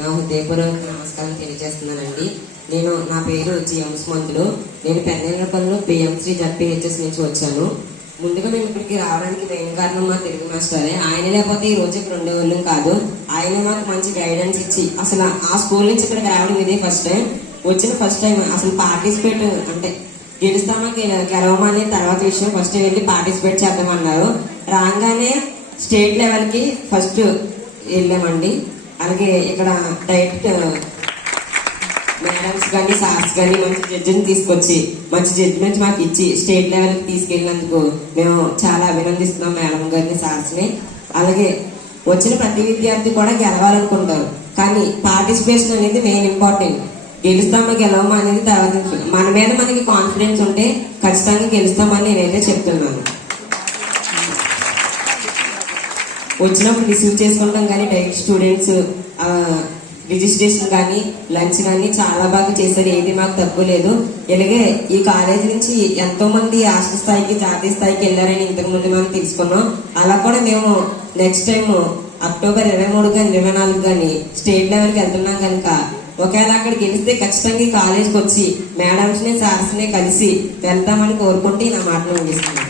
నా హృదయపూర్వక నమస్కారం తెలియజేస్తున్నానండి. నా పేరు హంసమంతుడు. నేను పెద్దపల్లిలో పిఎంసి జడ్పీహెచ్ఎస్ నుంచి వచ్చాను. ముందుగా మేము ఇక్కడికి రావడానికి మెయిన్ కారణం మా తెలుగు మాస్టరే. ఆయన లేకపోతే ఈ రోజు ఇక్కడ ఉండేవాళ్ళం కాదు. ఆయన మాకు మంచి గైడెన్స్ ఇచ్చి అసలు ఆ స్కూల్ నుంచి ఇక్కడికి రావడం ఇదే ఫస్ట్ టైం. వచ్చిన ఫస్ట్ టైం అసలు పార్టిసిపేట్ అంటే గెలుస్తామా గెలవమా అనే తర్వాత విషయం, ఫస్ట్ వెళ్ళి పార్టిసిపేట్ చేద్దామన్నారు. రాగానే స్టేట్ లెవెల్కి ఫస్ట్ వెళ్ళామండి. అలాగే ఇక్కడ డైరెక్ట్ మేడమ్స్ కానీ సార్స్ కానీ మంచి జడ్జిని తీసుకొచ్చి మంచి జడ్జిమెంట్ మాకు ఇచ్చి స్టేట్ లెవెల్కి తీసుకెళ్ళినందుకు మేము చాలా అభినందిస్తున్నాం మేడం గారిని, సార్స్ని. అలాగే వచ్చిన ప్రతి విద్యార్థి కూడా గెలవాలనుకుంటారు, కానీ పార్టిసిపేషన్ అనేది మెయిన్ ఇంపార్టెంట్. గెలుస్తామా గెలవమా అనేది తర్వాత మన మీద మనకి కాన్ఫిడెన్స్ ఉంటే ఖచ్చితంగా గెలుస్తామని నేనైతే చెప్తున్నాను. వచ్చినప్పుడు రిసీవ్ చేసుకుంటాం కానీ డైరెక్ట్ స్టూడెంట్స్ రిజిస్ట్రేషన్ కానీ లంచ్ కానీ చాలా బాగా చేశారు. ఏది మాకు తక్కువ లేదు. ఇలాగే ఈ కాలేజ్ నుంచి ఎంతో మంది రాష్ట్ర స్థాయికి జాతీయ స్థాయికి వెళ్ళారని ఇంతకుముందు మనం తెలుసుకున్నాం. అలా కూడా మేము నెక్స్ట్ టైం అక్టోబర్ 23 కానీ 24 కానీ స్టేట్ లెవెల్కి వెళ్తున్నాం కనుక ఒకవేళ అక్కడ గెలిస్తే ఖచ్చితంగా ఈ కాలేజ్కి వచ్చి మేడమ్స్ ని సార్స్ ని కలిసి వెళ్తామని కోరుకుంటే నా మాటలు ముగిస్తున్నాను.